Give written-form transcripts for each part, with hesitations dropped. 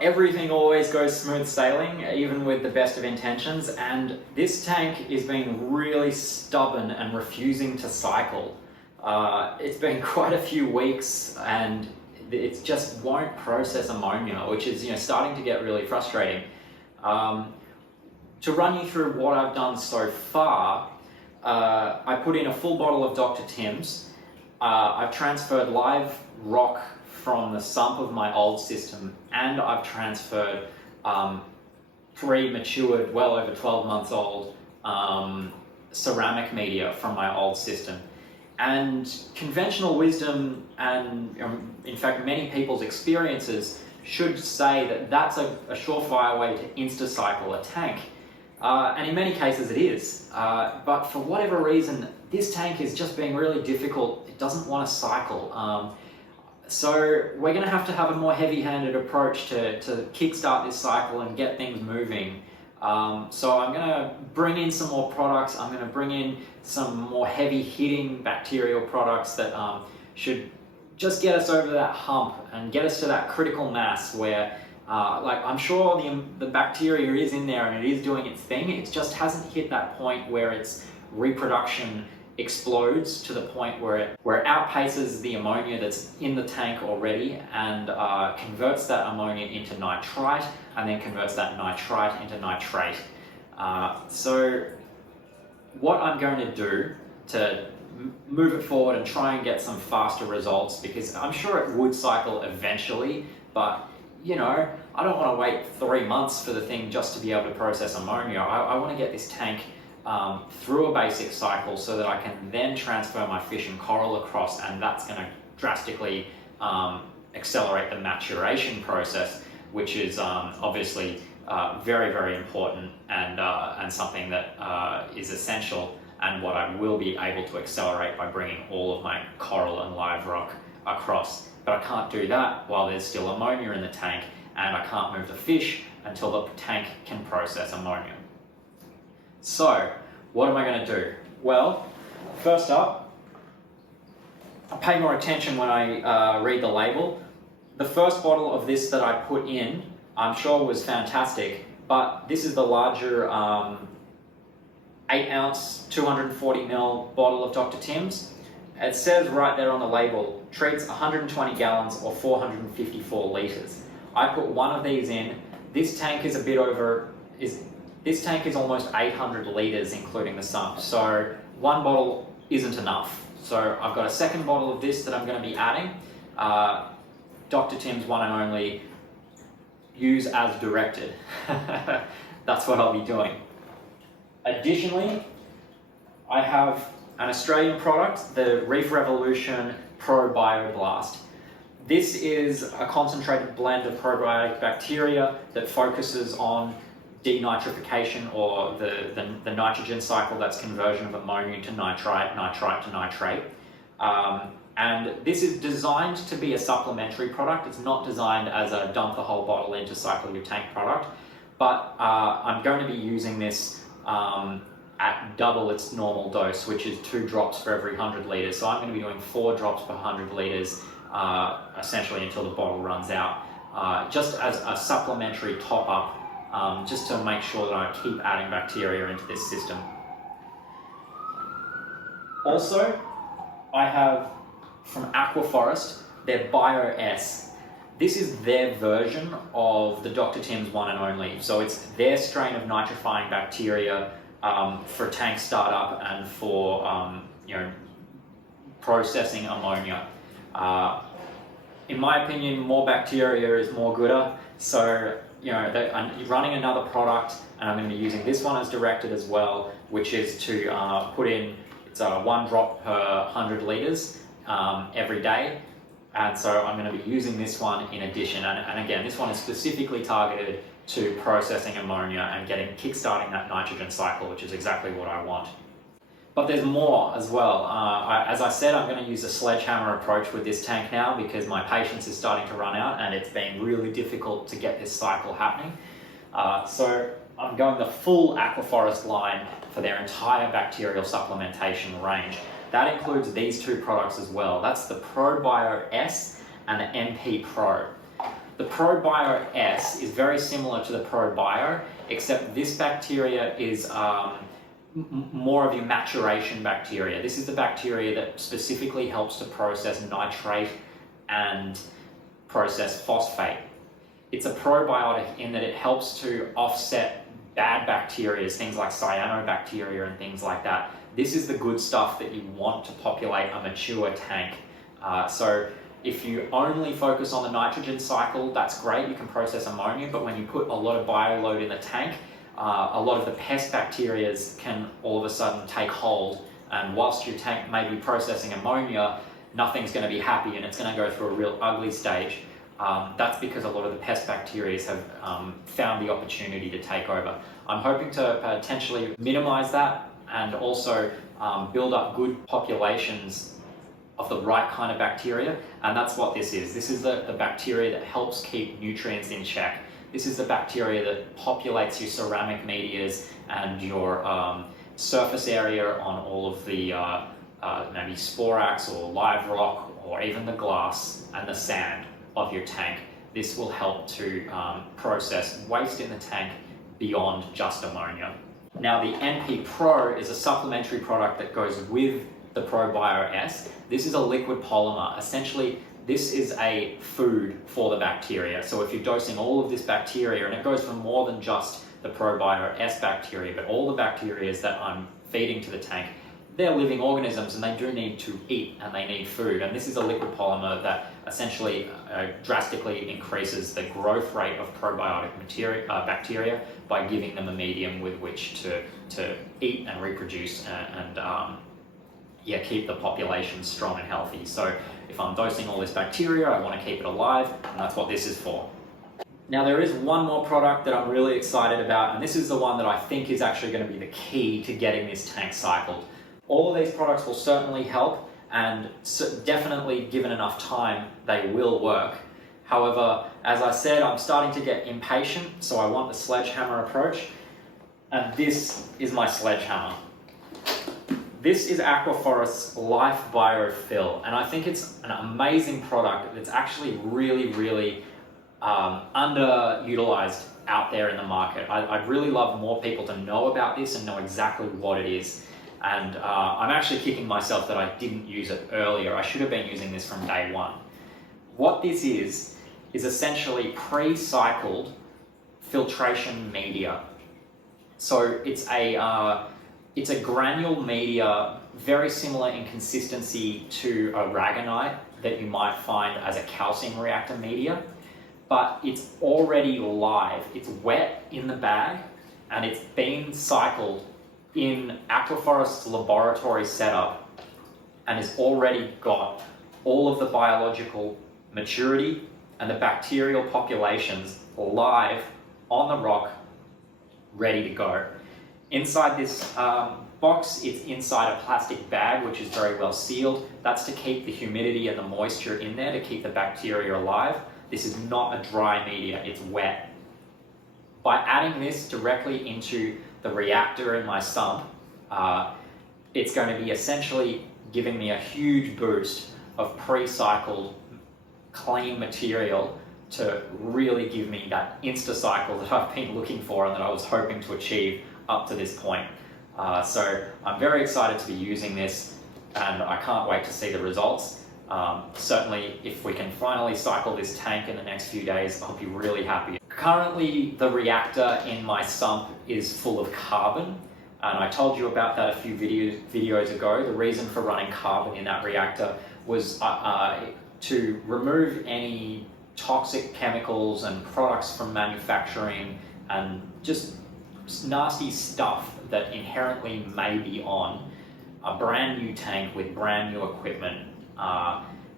Not everything always goes smooth sailing, even with the best of intentions, and this tank is being really stubborn and refusing to cycle. It's been quite a few weeks and it just won't process ammonia, which is starting to get really frustrating. To run you through what I've done so far, I put in a full bottle of Dr. Tim's. I've transferred live rock from the sump of my old system, and I've transferred pre-matured, well over 12 months old ceramic media from my old system. And conventional wisdom and in fact many people's experiences should say that that's a surefire way to insta-cycle a tank. And in many cases it is. But for whatever reason, this tank is just being really difficult. It doesn't want to cycle. So we're going to have a more heavy-handed approach to kickstart this cycle and get things moving. So I'm going to bring in some more products. I'm going to bring in some more heavy-hitting bacterial products that should just get us over that hump and get us to that critical mass where, like, I'm sure the bacteria is in there and it is doing its thing. It just hasn't hit that point where its reproduction explodes to the point where it outpaces the ammonia that's in the tank already and converts that ammonia into nitrite and then converts that nitrite into nitrate. So what I'm going to do to move it forward and try and get some faster results, because I'm sure it would cycle eventually, but I don't want to wait 3 months for the thing just to be able to process ammonia. I want to get this tank through a basic cycle so that I can then transfer my fish and coral across, and that's going to drastically accelerate the maturation process, which is obviously very, very important and something that is essential, and what I will be able to accelerate by bringing all of my coral and live rock across. But I can't do that while there's still ammonia in the tank, and I can't move the fish until the tank can process ammonia. So, what am I going to do? Well, first up, pay more attention when I read the label. The first bottle of this that I put in, I'm sure was fantastic, but this is the larger 8 ounce, 240 ml bottle of Dr. Tim's. It says right there on the label, treats 120 gallons or 454 litres. I put one of these in. This tank is this tank is almost 800 litres including the sump, so one bottle isn't enough. So I've got a second bottle of this that I'm going to be adding. Dr. Tim's one and only, use as directed. That's what I'll be doing. Additionally, I have an Australian product, the Reef Revolution Pro Bioblast. This is a concentrated blend of probiotic bacteria that focuses on denitrification, or the nitrogen cycle, that's conversion of ammonia to nitrite, nitrite to nitrate. And this is designed to be a supplementary product. It's not designed as a dump the whole bottle into cycle your tank product, but I'm going to be using this at double its normal dose, which is 2 drops for every 100 litres. So I'm going to be doing 4 drops per 100 litres, essentially until the bottle runs out, just as a supplementary top-up, just to make sure that I keep adding bacteria into this system. Also, I have from Aquaforest their Bio S. This is their version of the Dr. Tim's one and only. So it's their strain of nitrifying bacteria for tank startup and for processing ammonia. In my opinion, more bacteria is more gooder. So I'm running another product, and I'm going to be using this one as directed as well, which is to put in, it's 1 drop per 100 litres every day. And so I'm going to be using this one in addition. And again, this one is specifically targeted to processing ammonia and kickstarting that nitrogen cycle, which is exactly what I want. But there's more as well. As I said, I'm going to use a sledgehammer approach with this tank now because my patience is starting to run out and it's been really difficult to get this cycle happening. So I'm going the full Aquaforest line for their entire bacterial supplementation range. That includes these 2 products as well. That's the ProBio S and the MP Pro. The ProBio S is very similar to the ProBio, except this bacteria is more of your maturation bacteria. This is the bacteria that specifically helps to process nitrate and process phosphate. It's a probiotic in that it helps to offset bad bacteria, things like cyanobacteria and things like that. This is the good stuff that you want to populate a mature tank. So if you only focus on the nitrogen cycle, that's great, you can process ammonia, but when you put a lot of bioload in the tank, a lot of the pest bacteria can all of a sudden take hold, and whilst your tank may be processing ammonia, nothing's going to be happy and it's going to go through a real ugly stage. That's because a lot of the pest bacteria have found the opportunity to take over. I'm hoping to potentially minimize that and also build up good populations of the right kind of bacteria, and that's what this is. This is the bacteria that helps keep nutrients in check. This is the bacteria that populates your ceramic medias and your surface area on all of the maybe sporax or live rock or even the glass and the sand of your tank. This will help to process waste in the tank beyond just ammonia. Now the NP Pro is a supplementary product that goes with the ProBio S. This is a liquid polymer. Essentially, this is a food for the bacteria. So if you're dosing all of this bacteria, and it goes for more than just the ProBio S bacteria, but all the bacteria that I'm feeding to the tank, they're living organisms and they do need to eat and they need food. And this is a liquid polymer that essentially drastically increases the growth rate of probiotic bacteria by giving them a medium with which to eat and reproduce and keep the population strong and healthy. So if I'm dosing all this bacteria, I want to keep it alive, and that's what this is for. Now there is one more product that I'm really excited about, and this is the one that I think is actually going to be the key to getting this tank cycled. All of these products will certainly help, and definitely given enough time, they will work. However, as I said, I'm starting to get impatient, so I want the sledgehammer approach, and this is my sledgehammer. This is Aquaforest's Life Biofill, and I think it's an amazing product that's actually really underutilized out there in the market. I'd really love more people to know about this and know exactly what it is. And I'm actually kicking myself that I didn't use it earlier. I should have been using this from day one. What this is essentially pre-cycled filtration media. So it's a granule media, very similar in consistency to aragonite that you might find as a calcium reactor media, but it's already live. It's wet in the bag and it's been cycled in Aquaforest's laboratory setup and has already got all of the biological maturity and the bacterial populations live on the rock, ready to go. Inside this box, it's inside a plastic bag, which is very well sealed. That's to keep the humidity and the moisture in there, to keep the bacteria alive. This is not a dry media, it's wet. By adding this directly into the reactor in my sump, it's going to be essentially giving me a huge boost of pre-cycled clean material to really give me that insta-cycle that I've been looking for and that I was hoping to achieve up to this point. So I'm very excited to be using this and I can't wait to see the results. Certainly if we can finally cycle this tank in the next few days, I'll be really happy. Currently the reactor in my sump is full of carbon, and I told you about that a few videos ago. The reason for running carbon in that reactor was to remove any toxic chemicals and products from manufacturing and just nasty stuff that inherently may be on a brand new tank with brand new equipment.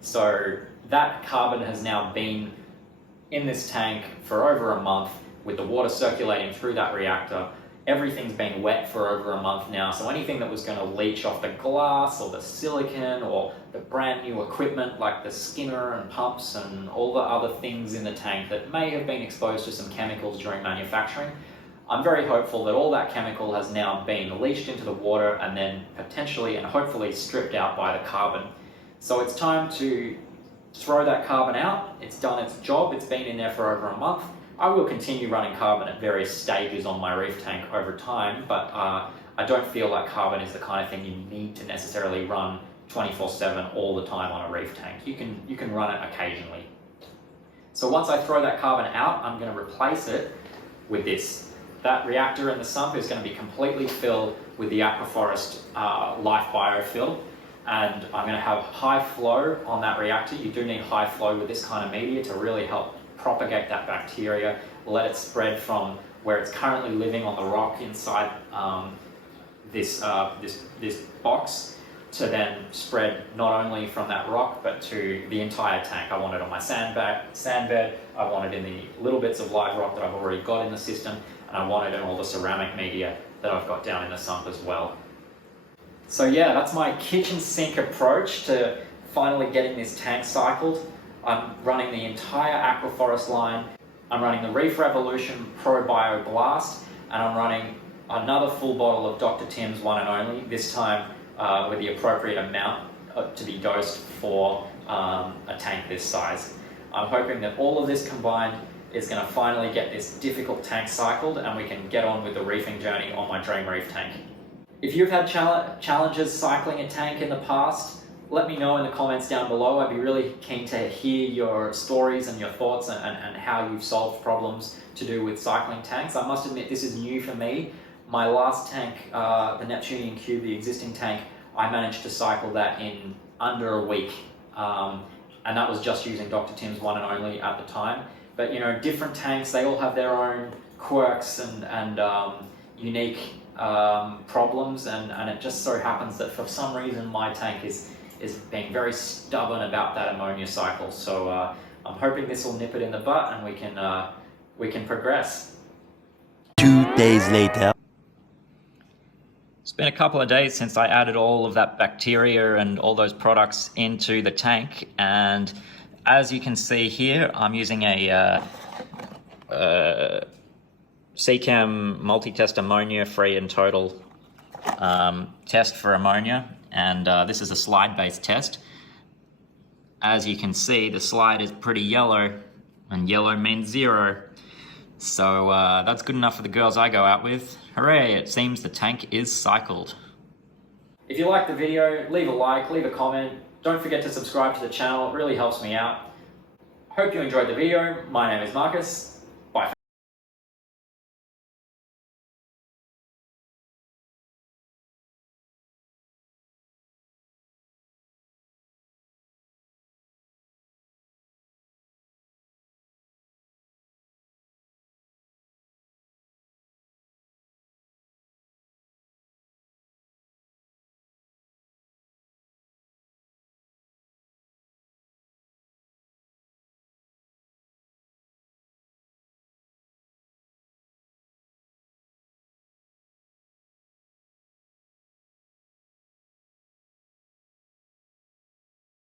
So that carbon has now been in this tank for over a month with the water circulating through that reactor. Everything's been wet for over a month now, so anything that was going to leach off the glass or the silicon or the brand new equipment like the skimmer and pumps and all the other things in the tank that may have been exposed to some chemicals during manufacturing, I'm very hopeful that all that chemical has now been leached into the water and then potentially and hopefully stripped out by the carbon. So it's time to throw that carbon out. It's done its job. It's been in there for over a month. I will continue running carbon at various stages on my reef tank over time, but I don't feel like carbon is the kind of thing you need to necessarily run 24/7 all the time on a reef tank. You can run it occasionally. So once I throw that carbon out, I'm going to replace it with this. That reactor in the sump is going to be completely filled with the Aquaforest Life Biofill, and I'm going to have high flow on that reactor. You do need high flow with this kind of media to really help propagate that bacteria, let it spread from where it's currently living on the rock inside this box, to then spread not only from that rock but to the entire tank. I want it on my sand bed, I want it in the little bits of live rock that I've already got in the system, and I want it in all the ceramic media that I've got down in the sump as well. So yeah, that's my kitchen sink approach to finally getting this tank cycled. I'm running the entire Aquaforest line. I'm running the Reef Revolution Pro Bio Blast, and I'm running another full bottle of Dr. Tim's One and Only, this time with the appropriate amount to be dosed for a tank this size. I'm hoping that all of this combined is going to finally get this difficult tank cycled, and we can get on with the reefing journey on my Dream Reef tank. If you've had challenges cycling a tank in the past, let me know in the comments down below. I'd be really keen to hear your stories and your thoughts and how you've solved problems to do with cycling tanks. I must admit, this is new for me. My last tank, the Neptunian Cube, the existing tank, I managed to cycle that in under a week. And that was just using Dr. Tim's One and Only at the time. But you know, different tanks, they all have their own quirks and unique problems, and it just so happens that for some reason my tank is being very stubborn about that ammonia cycle. So I'm hoping this will nip it in the butt and we can progress. 2 days later. It's been a couple of days since I added all of that bacteria and all those products into the tank, and as you can see here, I'm using a CCAM multi-test ammonia free and total test for ammonia, and this is a slide-based test. As you can see, the slide is pretty yellow, and yellow means 0. So that's good enough for the girls I go out with. Hooray, it seems the tank is cycled. If you liked the video, leave a like, leave a comment. Don't forget to subscribe to the channel, it really helps me out. Hope you enjoyed the video. My name is Marcus.